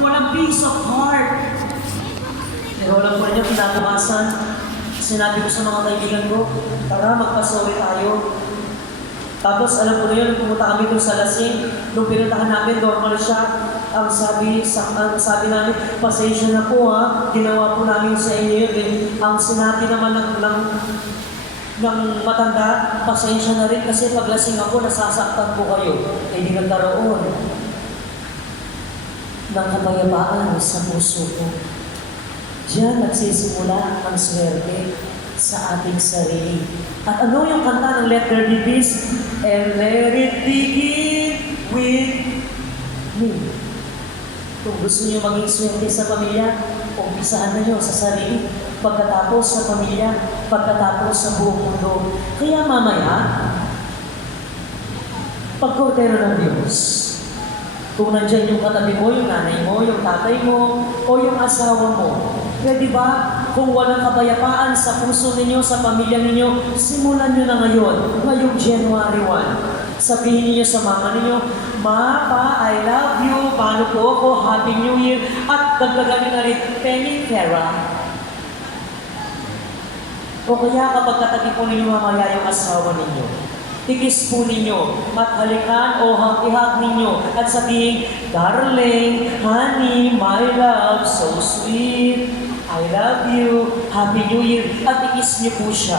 walang peace of heart. Pero alam po ninyo, kinabukasan, sinabi ko sa mga kaibigan ko, tara, magpasorry tayo. Tapos alam ko na yun, pumunta kami doon sa lasing, nung pinuntahan namin, normal siya. Ang sabi namin, pasensya na po ha, ginawa po namin sa inyo yun. Ang sinabi naman ng matanda, pasensya na rin kasi paglasing ako, nasasaktan po kayo. Eh di nagkaroon ng kapayapaan sa puso ko. Diyan nagsisimula ang swerte sa ating sarili. At ano yung kanta ng Let There Be Peace? And let it begin with me. Kung gusto niyo maging swerte sa pamilya, umpisaan na niyo sa sarili, pagkatapos sa pamilya, pagkatapos sa buong mundo. Kaya mamaya, pagkordero ng Diyos, kung nandyan yung katabi mo, yung nanay mo, yung tatay mo, o yung asawa mo, pwede ba, kung walang kapayapaan sa puso ninyo, sa pamilya ninyo, simulan nyo na ngayon, ngayong January 1. Sabihin niyo sa mama ninyo, Ma, Pa, I love you, paano po ako, Happy New Year, at dagdagan na rin, Penny Kara. O kaya kapag katabi po ninyo mamaya yung asawa ninyo, tikis po ninyo, mathalikan o ihag ninyo, at sabihin, Darling, honey, my love, so sweet, I love you, Happy New Year, at tikis niyo po siya.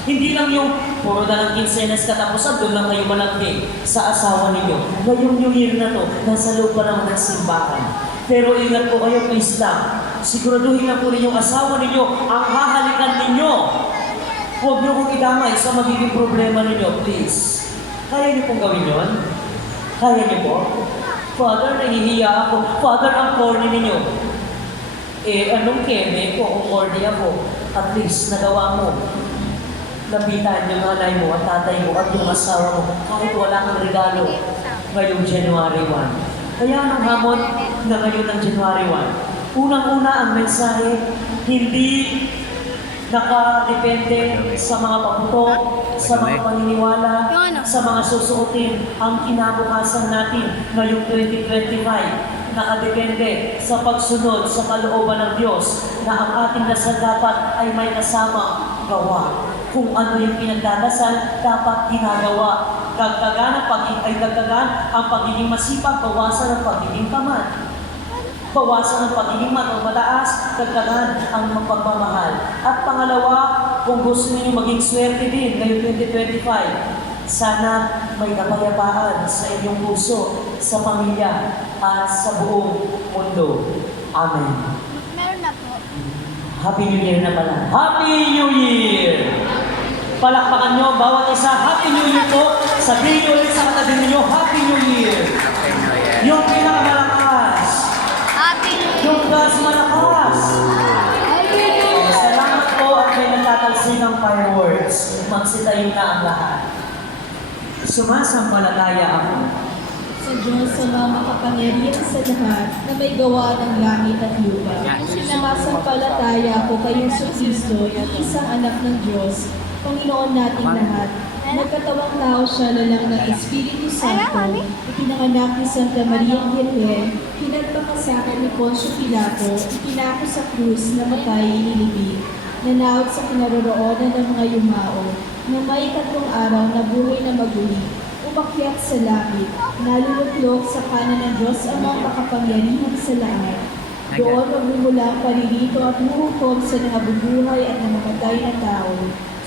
Hindi lang yung puro na ng kinsenas katapusan, doon lang kayo malagay sa asawa ninyo. Ngayong New Year na to, nasa loob pa naman ng simbahan. Pero ingat po kayo, please lang. Siguraduhin lang po rin yung asawa ninyo ang hahalikan ninyo. Huwag niyo kong idamay sa magiging problema ninyo, please. Kaya niyo pong gawin yun? Kaya niyo po? Father, nahihiya ako. Father, ang corny ninyo. Anong keme ko kung corny ako? At least, nagawa mo. Lapitan yung nanay mo at tatay mo at yung asawa mo kahit wala kang regalo ngayong January 1. Kaya anong hamon na ngayon ng January 1? Unang-una ang mensahe, hindi nakadepende sa mga paputok, sa mga paniniwala, sa mga susuotin ang kinabukasan natin ngayong 2025. Nakadepende sa pagsunod sa kalooban ng Diyos na ang ating dasal dapat ay may kasama gawa. Kung ano yung pinagdadasal, dapat ginagawa. Dagdagan ang pagiging masipag, bawasan ang pagiging tamad. Bawasan ang pagiging mataas, dagdagan ang pagmamahal. At pangalawa, kung gusto niyo maging swerte din ngayong 2025, sana may kapayapaan sa inyong puso, sa pamilya, at sa buong mundo. Amen. Meron na po. Happy New Year na pala. Happy New Year! Palakpakan nyo, bawat isa, Happy New Year po. Sabihin nyo ulit sa katabi ninyo, Happy New Year. Yung pinakamalakas. Happy New Year. Yung gas malakas. Happy New Year. Salamat po at may nagtatalsin ng fireworks. Magsitayo na ang lahat. Sumasampalataya ako Sa Diyos na makapangyarihan sa lahat na may gawa ng langit at lupa. Sinamasampalataya ako kay Jesucristo, isang anak ng Diyos, Panginoon nating lahat. Nagkatawang tao siya lalang ng Espiritu Santo, ipinanganak ni Santa Maria Virgen, pinagpakasakan ni Poncio Pilato, ipinako sa krus, namatay, inilibing, nanaot sa kinaroroonan ng mga yumao, na may ikatlong araw na buhay na maguli, umakyat sa langit, naluluklok sa kanan ng Diyos ang mga makapangyarihan sa lahat. Doon magmumula ang paririto at huhukom sa nabubuhay at namamatay na tao.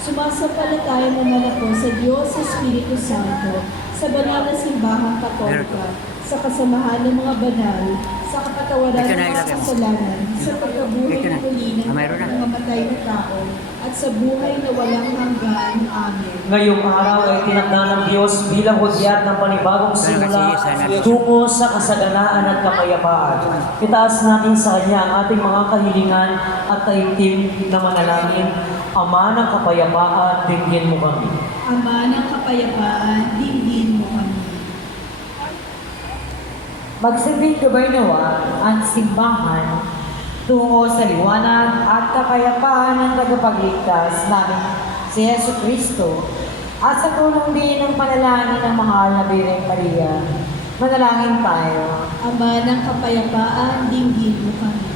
Sumasampalataya naman ako sa Diyos sa Espiritu Santo, sa banal na simbahang katolika, sa kasamahan ng mga banal, sa kapatawaran ng mga kasalanan, sa pagkabuhay na muli ng mga mamatay na tao, at sa buhay na walang hanggan. Amen. ngayong araw ay tinakda ng Diyos bilang hudyat ng panibagong simula tungo sa kasaganaan at kapayapaan. Itaas natin sa Kanya ang ating mga kahilingan at taimtim na manalangin. Ama ng kapayapaan, dinggin mo kami. Ama ng kapayapaan, dinggin mo kami. Magsabing gabay nawa ang simbahan tungo sa liwanag at kapayapaan ng tagapagligtas namin si Jesucristo at sa tulong din ng panalangin ng mahal na Birheng Maria. Manalangin tayo. Ama ng kapayapaan, dinggin mo kami.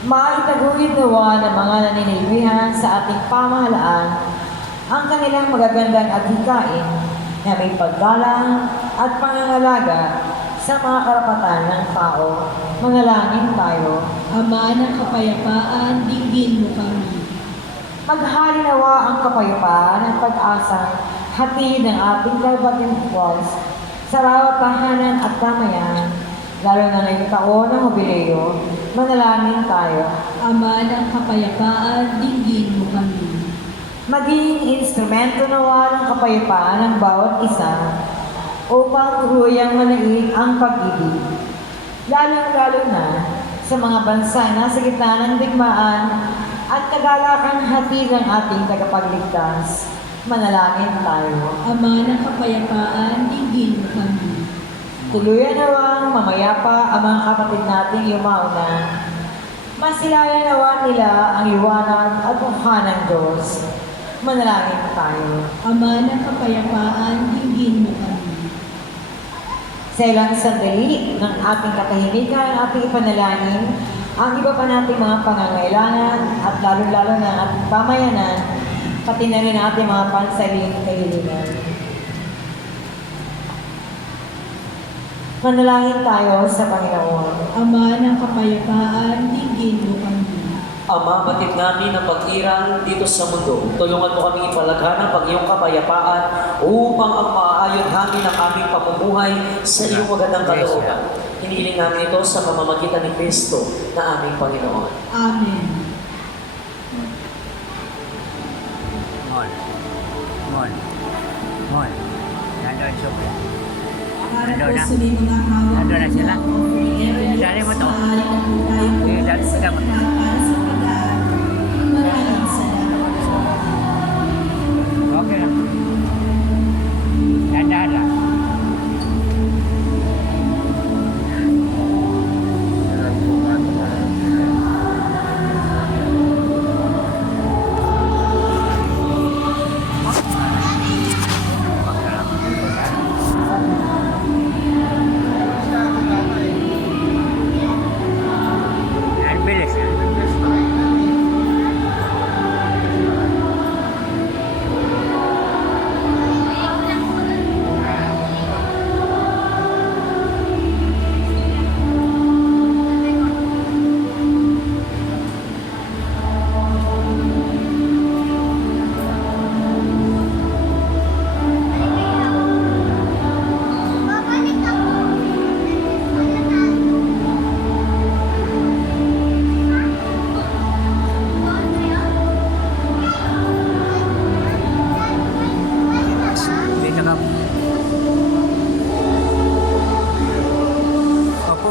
Maitaguyod nawa ng mga naninilbihan sa ating pamahalaan ang kanilang magagandang adhikain na may paggalang at pangangalaga sa mga karapatan ng tao. Manalangin tayo. Ama ng kapayapaan, dinggin mo kami. Maghari nawa ang kapayapaan at pag-asang hatid ng ating kalbating Diyos sa bawat tahanan at tamayan, lalo na ngayong taon ng Jubileo. Manalangin tayo. Ama ng kapayapaan, dinggin mo kami. Maging instrumento nawa ng kapayapaan ng bawat isa upang tuluyang manaig ang pag-ibig, lalong-lalo na sa mga bansa na sa gitna ng digmaan at kagalakan hatid ng ating tagapagligtas. Manalangin tayo. Ama ng kapayapaan, dinggin mo kami. Tuluyan nawang mamayapa ang mga kapatid nating yumauna. Masilayan nawa nila ang liwanag at mukha ng Diyos. Manalangin tayo. Ama ng kapayapaan, dinggin mo kami. Sa ilang sandali ng ating katahimikan, ating ipanalangin ang iba pa nating mga pangangailangan at lalo-lalo na ang ating pamayanan, pati na rin ang ating mga pansaling kahilingan. Manalangin tayo sa Panginoon. Ama ng kapayapaan, dinggin mo kami. Ama, batid namin ang pag-iral dito sa mundo. Tulungan mo kami ipalaghan ang iyong kapayapaan upang ang maayodhamin ang aming pamumuhay sa iyong magandang kalooban. Hinihiling namin ito sa pamamagitan ni Kristo na aming Panginoon. Amen. Mon. Nandun siya. Para Nandun po na. sa may mga hawak. Nandun na sila. Dali mo to. Maaari na po tayo po Eh, dali- sa dali- lahat para sa pag-aaral. Maraming salamat. Okay lang. Dahan-dahan lang. Ang bilis. Babalik ako. Dito ka. Opo.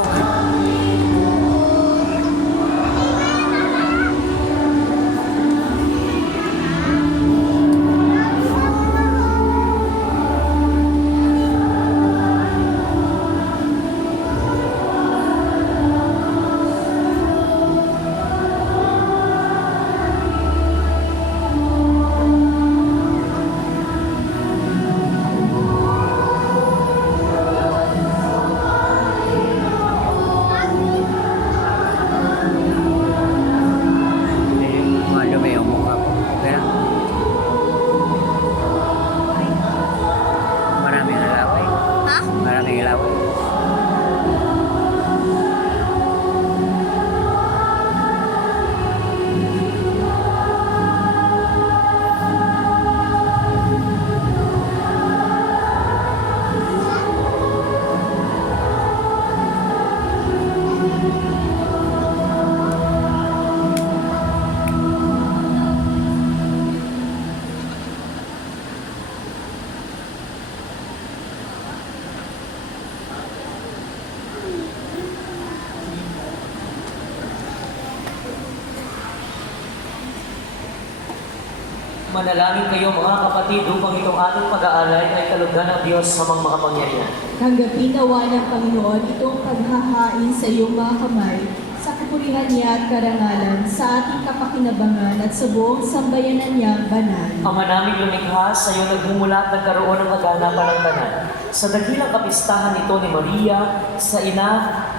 Malumi yung mukha ko. Okay lang. Maraming laway. Ha? Maraming laway. Manalangin kayo mga kapatid upang itong ating pag-aalay ay kalugdan ng Diyos sa mga makapangyarihan. Tanggapin nawa ng Panginoon itong paghahain sa iyong mga kamay sa sa kapurihan niya at karangalan, sa ating kapakinabangan at sa buong sambayanan niyang banal. Ama naming lumikha, sa iyo nagmumula at nagkaroon ng kaganapan ng tanan. Sa dakilang kapistahan nito ni Maria, sa ina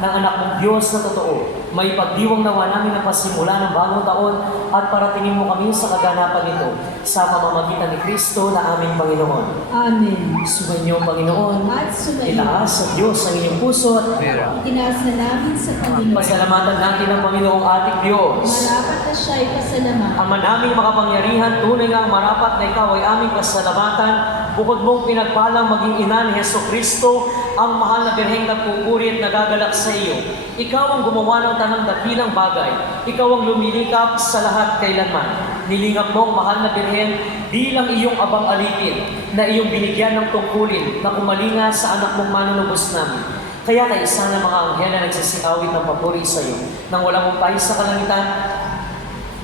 ng anak mong Diyos na totoo, may pagdiwang nawa namin ang pasimula ng bagong taon at paratingin mo kami sa kaganapan nito sa pamamagitan ni Kristo na aming Panginoon. Amen. Sumainyo, Panginoon, At sumainyo. itaas sa Diyos ang inyong puso at Itinaas na namin sa Panginoon. pasalamatan natin ang Panginoong ating Diyos. Marapat na siya'y pasalamatan. Ama naming makapangyarihan, tunay ngang marapat na ikaw ay aming pasalamatan. Bukod mong pinagpalang maging ina ni Heso Kristo, ang mahal na birheng nagpupuri at nagagalak sa iyo. Ikaw ang gumawa ng tanang dakilang bagay. Ikaw ang lumilikap sa lahat kailanman. Nilingap mo ang mahal na birhen bilang iyong abang alipin na iyong binigyan ng tungkulin na kumalinga sa anak mong manunubos namin. Kaya kaisa ng mga anghel na nagsisiawit ng papuri sa iyo. Nang walang umpay sa kalangitan,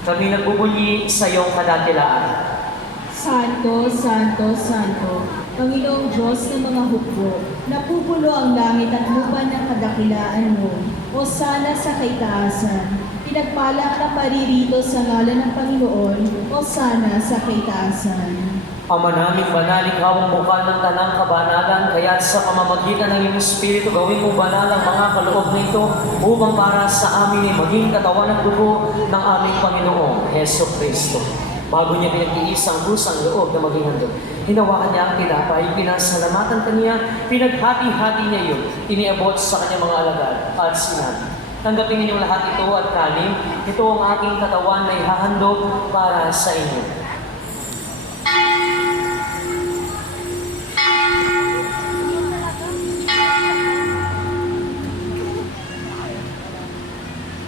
kami nagbubunyi sa iyong kadakilaan. Santo, Santo, Santo, Panginoong Diyos ng mga hukbo, napupulo ang langit at lupa ng kadakilaan mo. O sana sa kaitaasan, pinagpala na paririto sa ngalan ng Panginoon, o sana sa kaitaasan. Ama naming banal, ikaw ang bukal ng tanang kabanalan, kaya sa pamamagitan ng iyong Espiritu, gawin mo banal ang mga kaloob na ito upang para sa amin ay maging katawan at dugo ng aming Panginoong Heso Kristo. Bago niya pinagtiis ang kusang loob na maging handog, hinawakan niya ang tinapay, pinasalamatan kaniya, pinaghati-hati niya iyon, iniabot sa kanyang mga alagad at sinabi, tanggapin ninyong lahat ito at kanin, ito ang aking katawan na ihahandog para sa inyo.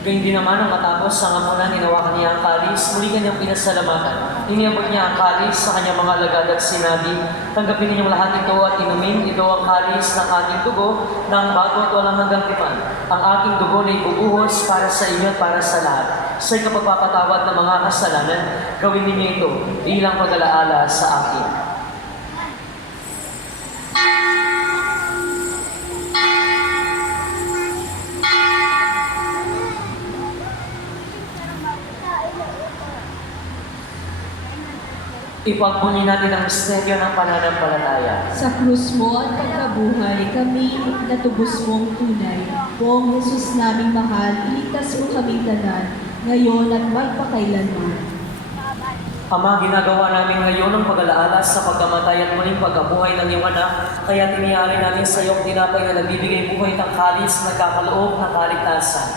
Gayun din naman ang matapos ang amunan, hinawakan niya ang kalis, muli kanyang pinasalamatan. Iniabot niya ang kalis sa kanyang mga alagad at sinabi, tanggapin ninyong lahat ito at inumin, ito ang kalis ng aking dugo, ng bago at walang hanggang tipan. Ang aking dugo na ibubuhos para sa inyo at para sa lahat. Sa kapagpapatawad ng mga kasalanan, gawin ninyo ito bilang pag-alaala sa akin. Ipagbunyi natin ang misteryo ng pananampalataya. Sa krus mo at pagkabuhay, kami natubos mong tunay. Buong Jesus naming mahal, iligtas mo kaming tanan, ngayon at magpakailanman. Ama, ginagawa namin ngayon ang pag-alaala sa pagkamatay at muling pagkabuhay ng iyong anak, kaya tiniyari namin sa iyong tinapay na nagbibigay buhay ng kalis na nagkakaloob ng kaligtasan.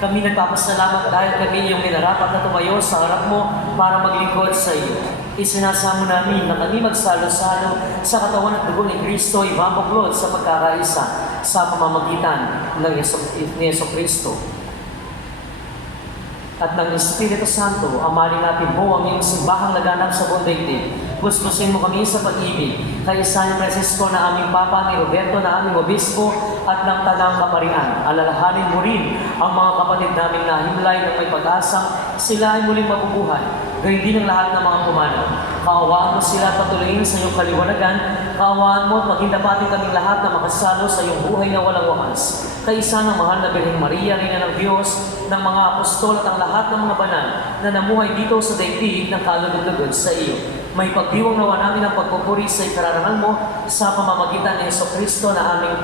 Kami nagpapasalamat dahil kami iyong minarapat na tumayo sa harap mo para maglingkod sa iyo. Isinasamo namin na kami magsalo-salo sa katawan at dugo ni Kristo, ibabaglod sa pagkakaisa sa pamamagitan ng Yeso Kristo at ng Espiritu Santo. Amalin natin mo ang iyong simbahang laganap sa buong daigdig. Gusgusin mo kami sa pag-ibig kay San Francisco na aming Papa, ni Roberto na aming Obispo at ng Tanang Kaparian. Alalahanin mo rin ang mga kapatid naming nahimlay ng may pag-asang sila ay muling mabubuhay. Gayun din ang lahat ng mga pumanaw. Kaawaan mo sila patuloyin sa iyong kaliwanagan. Kaawaan mo at maging dapatin kaming lahat na makasalo sa iyong buhay na walang wakas. Kaisa ng mahal na Birheng Maria, Rina ng Diyos, ng mga apostol at ang lahat ng mga banal na namuhay dito sa daigdig ng kalugod-lugod sa iyo. May pagdiwang nawa namin ang pagpupuri sa ikararangal mo sa pamamagitan ni Heso Kristo na aming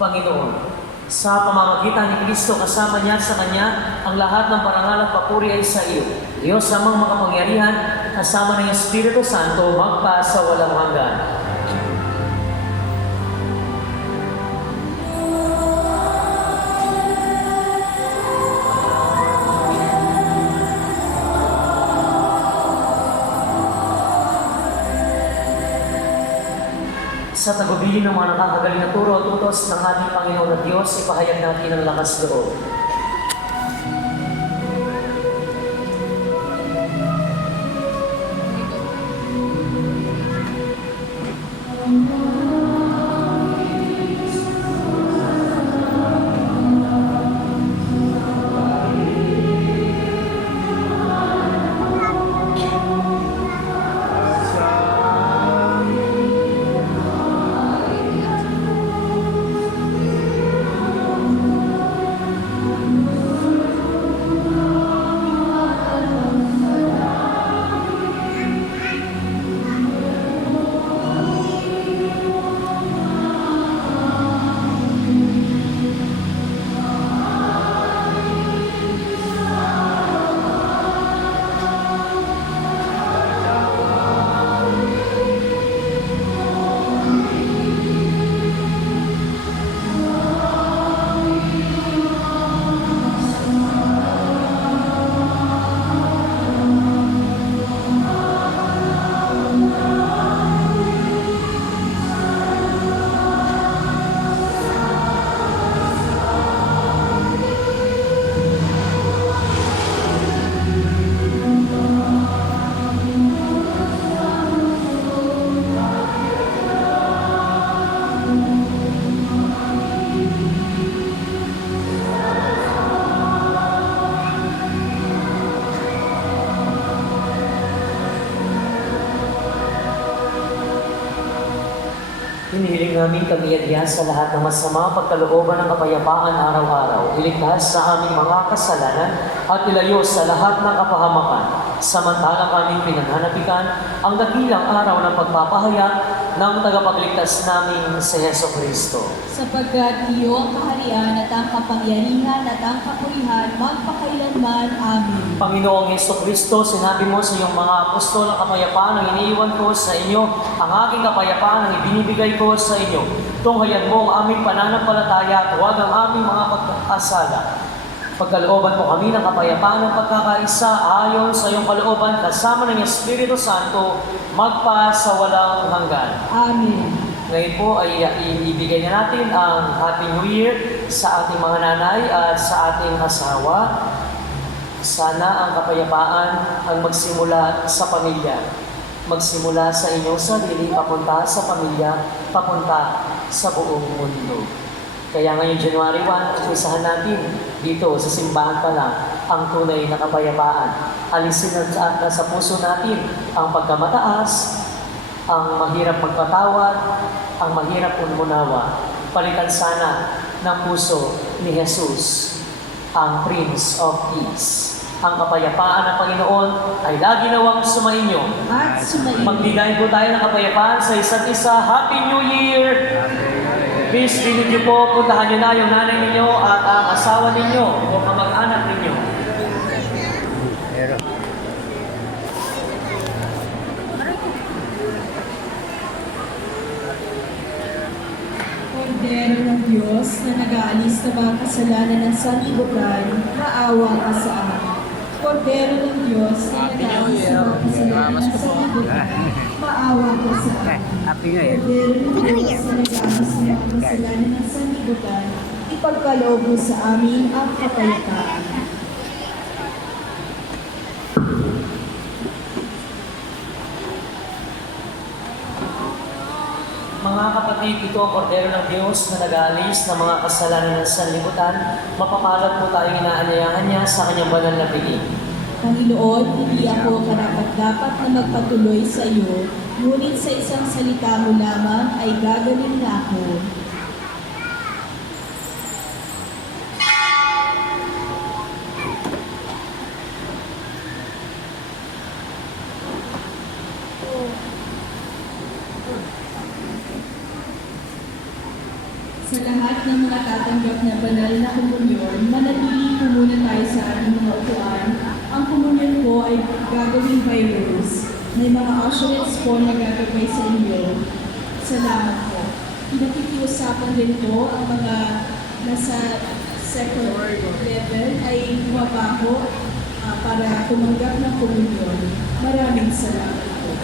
Panginoon. Sa pamamagitan ni Kristo, kasama niya sa Kanya, ang lahat ng parangal at papuri ay sa iyo. Diyos amang makapangyarihan, kasama ng Espiritu Santo, magpa sa walang hanggan. Sa tagubilin ng mga nakakagaling na turo at utos ng ating Panginoon na Diyos, ipahayag natin ang lakas loob. namin kamiyan sa lahat ng masama pagkalooban ng kapayapaan araw-araw. Iligtas sa aming mga kasalanan at ilayo sa lahat ng kapahamakan. Samantalang aming pinanhanapikan ang dakilang araw ng pagpapahayag ng tagapagligtas namin si Heso Kristo. Sapagkat iyo ang kaharian at ang kapangyarihan at ang kapurihan magpakailanman. Amen. Panginoong Heso Kristo, sinabi mo sa iyong mga apostol ang kapayapaan ang iniiwan ko sa inyo, ang aking kapayapaan ang ibinibigay ko sa inyo. Tunghayan mo ang aming pananampalataya at huwag ang aming mga pagkakasala. Pagkalooban mo kami ng kapayapaan ng pagkakaisa ayon sa iyong kalooban kasama ng Espiritu Santo magpa sa walang hanggan. Amen. Ngayon po ay ibigay na natin ang Happy New Year sa ating mga nanay at sa ating asawa. Sana ang kapayapaan ang magsimula sa pamilya. Magsimula sa inyong sarili, papunta sa pamilya, papunta sa buong mundo. Kaya ngayon January 1, umpisahan natin dito sa simbahan pa lang ang tunay na kapayapaan. Alisin na sa puso natin ang pagkamataas, ang mahirap magpatawad, ang mahirap umunawa. Palitan sana ng puso ni Jesus, ang Prince of Peace. Ang kapayapaan ng Panginoon ay lagi nawang sumainyo. At sumayin. Magbigay po tayo ng kapayapaan sa isa't isa. Happy New Year! Please, bilhin niyo po, puntahan niyo na yung nanay ninyo at ang asawa ninyo o kamag-anak ninyo. Pero, Kordero ng Diyos na nag-aalis ng mga kasalanan ng sanlibutan, maawa ka sa amin. Kordero ng Diyos na nag-aalis ng mga kasalanan ng sanlibutan, maawa ka sa amin. Happy New Year. Kordero ng Diyos na nag-aalis ng mga kasalanan ng sanlibutan, ipagkaloob mo sa amin ang kapayapaan. Mga kapatid, ito ang kordero ng Diyos na nag-aalis ng mga kasalanan ng sanlibutan. Mapapalad po tayong inaanyayahan niya sa kanyang banal na piling. Panginoon, hindi ako karapat-dapat na magpatuloy sa iyo, ngunit sa isang salita mo lamang ay gagaling na ako. Sa lahat ng mga tatanggap na banal na komunyon, manatili po muna tayo sa ating mga upuan. Ang komunyon po ay gagawin by rows. May mga ushers po na gagawin sa inyo. Salamat po. Pinakikiusapan din po ang mga nasa second level ay bumabaho para tumanggap ng komunyon. Maraming salamat po.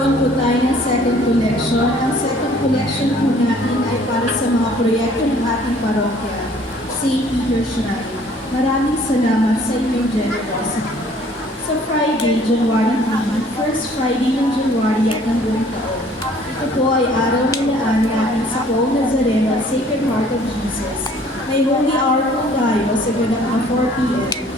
magkakaroon po tayo ng second collection. Ang second collection po natin ay para sa mga proyekto ng ating parokya, St. Peter Shrine. Maraming salamat sa inyong generosity. Sa Friday, January 3, first Friday ng January at ng buong taon. Ito po ay araw nilaan natin sa Poong Nazareno at Sacred Heart of Jesus. May holy hour po tayo sa ganap na 4 p.m.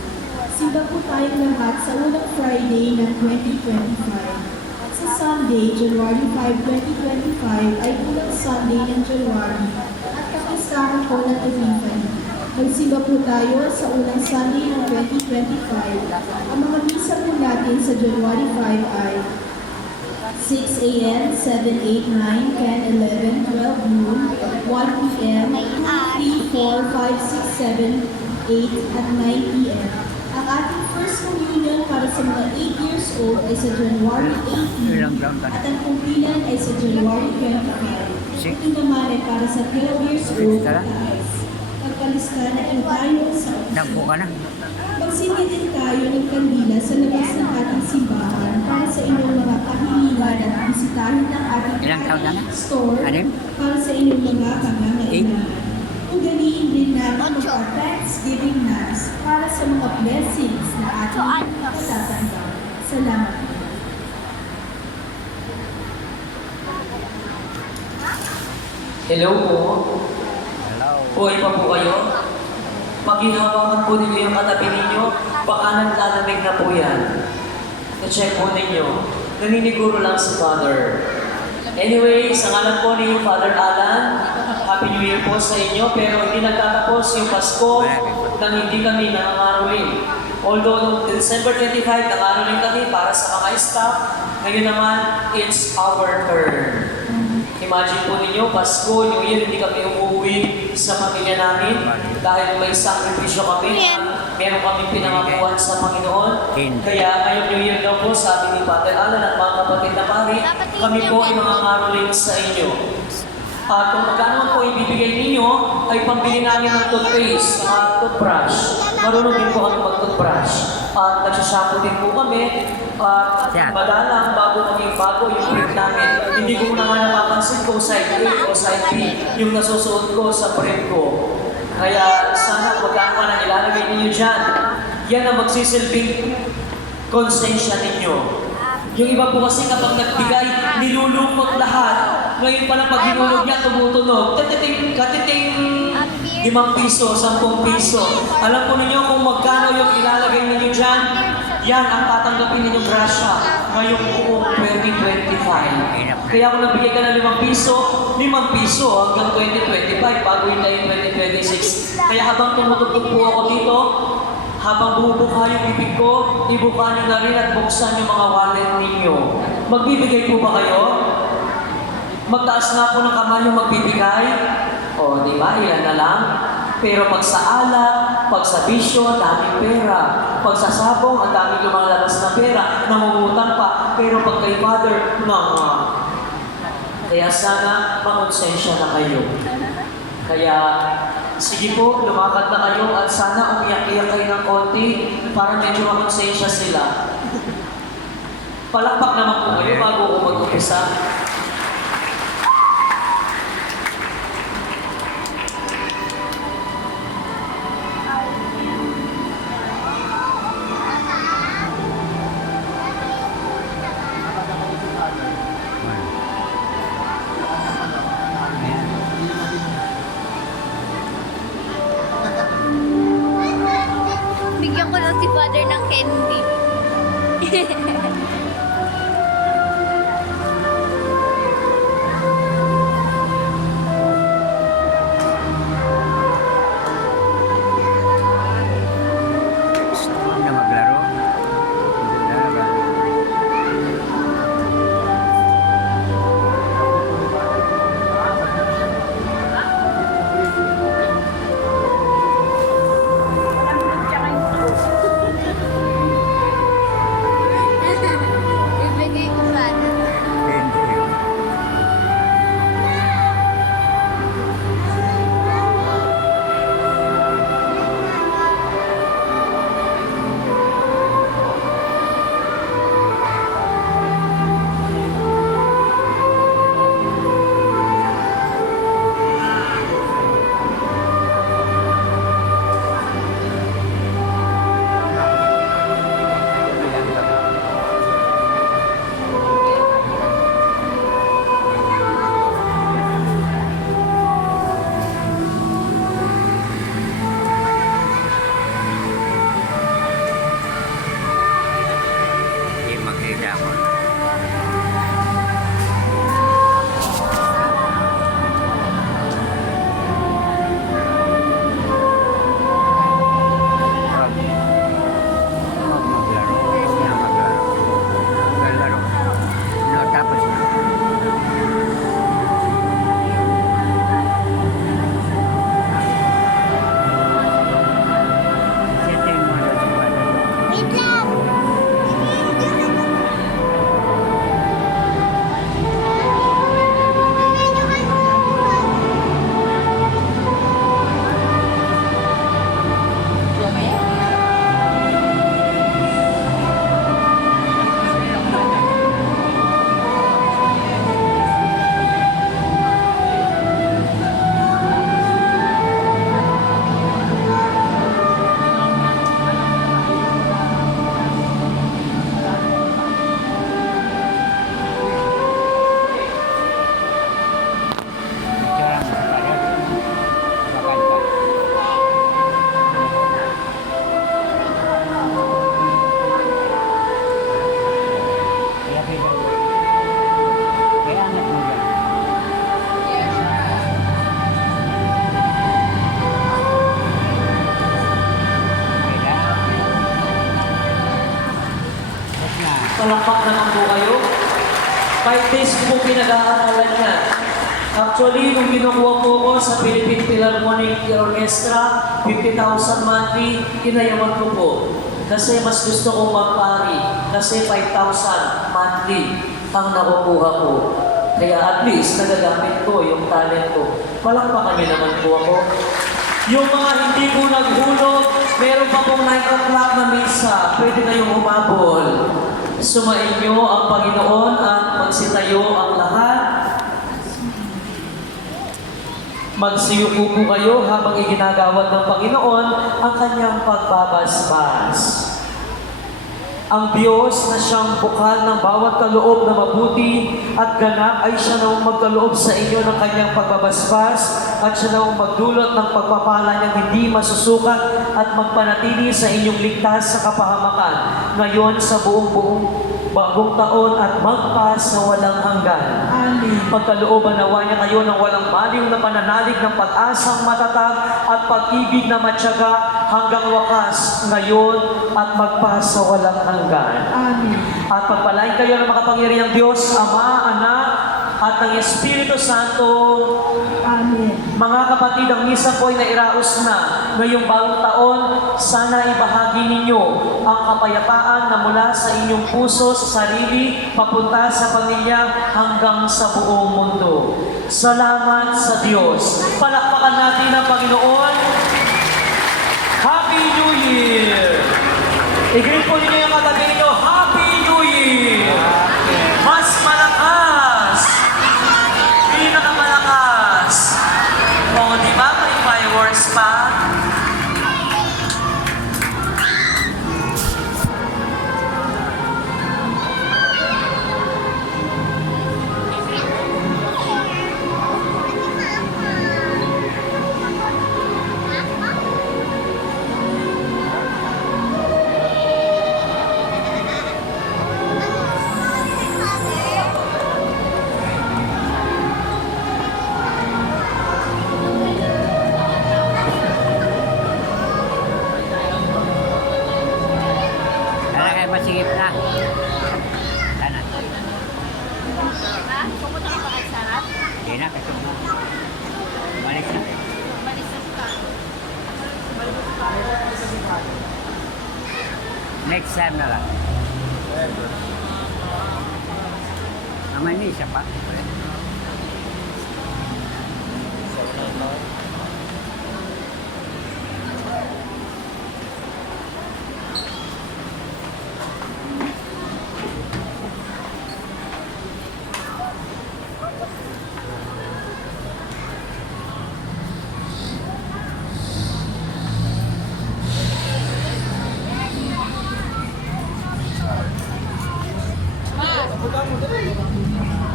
Simba po tayong lahat sa unang Friday ng 2025. At sa Sunday, January 5, 2025 ay unang Sunday ng January at kapistahan po ng Epiphany. Magsimba po tayo sa unang Sunday ng 2025. Ang mga misa po natin sa January 5 ay 6 a.m., 7, 8, 9, 10, 11, 12 noon, 1 p.m., 2, 3, 4, 5, 6, 7, 8, at 9 p.m. Ang ating first communion para sa mga 8 years old ay sa January 18 at ang kumpilan ay sa January 25. Ito naman ay para sa 12 years old at taas. Pagkalista na tayo sa Dampo ka na. Magsingi din tayo ng kandila sa labas ng ating simbahan para sa inyong mga kahilingan at bisitahin ng ating Ilang taon na nga? store Anim? para sa inyong mga pangangailangan. Ugaliin din natin Ocho. Thanksgiving Mass para sa mga blessings na ating natatanggap. Salamat. Hello po. Hello. Buhay pa po kayo? Paghihawakan po ninyo yung katabi ninyo, baka naglalamig na po yan. Na-check po ninyo. Naniniguro lang si Father. Anyway, sa ngalan po ni Father Alan, Happy New Year po sa inyo, pero hindi nagtatapos yung Pasko nang hindi kami nangangaroling. Although noong December 25, nangangaroling kami para sa mga staff, ngayon naman, it's our turn. Imagine po ninyo, Pasko, New Year, hindi kami umuwi sa pamilya namin dahil may sakripisyo kami. Meron kami pinangakuan sa Panginoon. Kaya ngayong New Year daw po, sabi ni Father Alan at mga kapatid na pari, kami po ay mga ngaroling sa inyo. At kung magkano po ibibigay ninyo, ay pambili namin ng toothpaste at toothbrush. Marunong din po kami mag-toothbrush. At nagsashampoo din po kami. At madalang bago yung brief namin. Hindi ko naman napapansin kung side A o side B yung nasusuot ko sa brief ko. Kaya sana magkano ka na ilalagay ninyo dyan. Yan ang magsisilbing konsensya ninyo. Yung iba po kasi kapag nagbigay, nilulungkot lahat. Ngayon pa lang pag hinulog niya, tumutunog. Katiting, 5 piso, 10 piso. Alam po ninyo kung magkano yung ilalagay ninyo dyan, yan ang tatanggapin ninyong grasya ngayong buong 2025. Kaya kung nabigay ka ng 5 piso, 5 piso hanggang 2025, bago yun na yung 2026. Kaya habang tumutugtog po ako dito, habang bubuka yung bibig ko, ibuka nyo na rin at buksan yung mga wallet ninyo. Magbibigay po ba kayo? Magtaas nga po ng kamay yung magbibigay. O, di ba? Ilan na lang. Pero pag sa alak, pag sa bisyo, ang daming pera. Pag sa sabong, ang daming lumalabas na pera. Nangungutang pa. Pero pag kay Father, Kaya sana makonsensya na kayo. Kaya, sige po, lumakad na kayo at sana umiyak-iyak kayo ng konti para medyo makonsensya sila. Palakpak naman po kayo bago ko mag-umpisa. Bigyan ko lang si Father ng candy. Na maglaro. Palakpak naman po kayo. 5 days po pinag-aaralan niya. Actually, nung kinukuha po ko sa Philippine Philharmonic Orchestra, 50,000 monthly, kinayawan ko po. Kasi mas gusto kong magpari. Kasi 5,000 monthly ang nakukuha ko. Kaya at least nagagamit ko yung talent ko. Palakpakan niyo naman po ako. Yung mga hindi po naghulog, meron pa pong 9 o'clock na misa. Pwede kayong umabol. Sumain niyo ang Panginoon at magsitayo ang lahat. Magsiyuko po kayo habang iginagawad ng Panginoon ang kanyang pagbabasbas. Ang Diyos na siyang bukal ng bawat kaloob na mabuti at ganap ay siya na magkaloob sa inyo ng kanyang pagbabasbas at siya na magdulot ng pagpapala niyang hindi masusukat at magpanatili sa inyong ligtas sa kapahamakan ngayon sa buong bagong taon at magpas sa walang hanggan. Amen. Pagkalooban nawa niya kayo ng walang baliw na pananalig ng pag-asang matatag at pag-ibig na matyaga hanggang wakas ngayon at magpas sa walang hanggan. Amen. At pagpalain kayo ng makapangyarihang Diyos, Ama, Anak, at ng Espiritu Santo. Amen. Mga kapatid, ang misa po ay nairaos na. Ngayong bagong taon, sana ibahagi ninyo ang kapayapaan na mula sa inyong puso, sa sarili, papunta sa pamilya, hanggang sa buong mundo. Salamat sa Diyos. Palakpakan natin ang Panginoon. Happy New Year! I-greet po ninyo yung katabi ninyo, Happy New Year! Mas malakas! Pinakamalakas! O, di ba may fireworks pa? Talaga masigip na. Sana. Ha? Pumunta ka ba kay Sarah? Hindi na, kasi balik na. Balisan ka. Next time na lang. Naman ni isa pa.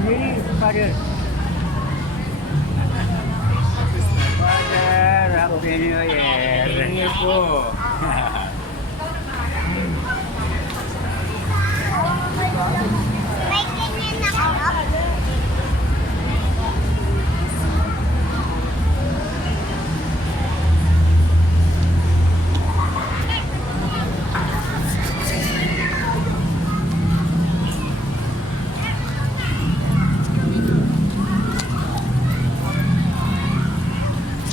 Hey, Father. Father, Happy New Year. Happy New Year po.